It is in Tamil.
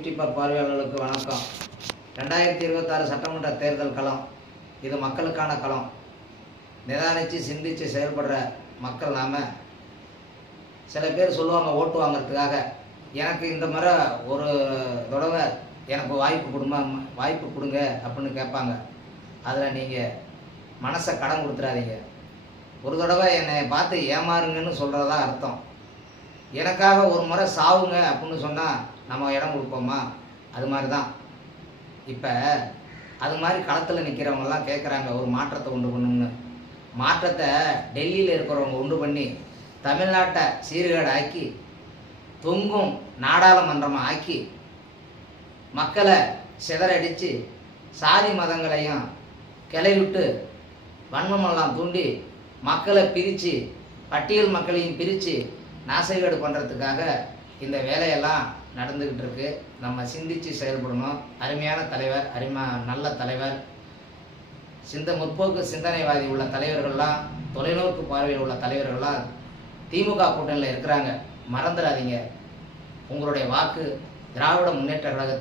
யூடியூபர் பார்வையாளர்களுக்கு வணக்கம். 2026 சட்டமன்ற தேர்தல் களம். இது மக்களுக்கான களம். நிதானித்து சிந்தித்து செயல்படுற மக்கள் நாம். சில பேர் சொல்லுவாங்க ஓட்டு வாங்கிறதுக்காக, எனக்கு இந்த முறை ஒரு தடவை எனக்கு வாய்ப்பு கொடுங்க அப்படின்னு கேட்பாங்க. அதில் நீங்கள் மனசை கடன் கொடுத்துடாதீங்க. ஒரு தடவை என்னை பார்த்து ஏமாறுங்கன்னு சொல்கிறதா அர்த்தம். எனக்காக ஒரு முறை சாவுங்க அப்படின்னு சொன்னால் நம்ம இடம் கொடுப்போமா? அது மாதிரி தான். இப்போ அது மாதிரி களத்தில் நிற்கிறவங்கெல்லாம் கேட்குறாங்க ஒரு மாற்றத்தை உண்டு பண்ணணும்னு. மாற்றத்தை டெல்லியில் இருக்கிறவங்க உண்டு பண்ணி தமிழ்நாட்டை சீர்கேடு ஆக்கி தொங்கும் நாடாளுமன்றமாக ஆக்கி மக்களை சிதறடித்து சாதி மதங்களையும் கிளைவிட்டு வன்மமெல்லாம் தூண்டி மக்களை பிரித்து பட்டியல் மக்களையும் பிரித்து நாசகேடு பண்ணுறதுக்காக இந்த வேலையெல்லாம் நடந்துக்கிட்டு இருக்கு. நம்ம சிந்தித்து செயல்படணும். அருமையான தலைவர், நல்ல தலைவர், முற்போக்கு சிந்தனைவாதி உள்ள தலைவர்கள்லாம், தொலைநோக்கு பார்வையில் உள்ள தலைவர்கள்லாம் திமுக கூட்டணியில் இருக்கிறாங்க. மறந்துடாதீங்க. உங்களுடைய வாக்கு திராவிட முன்னேற்ற கழகத்துக்கு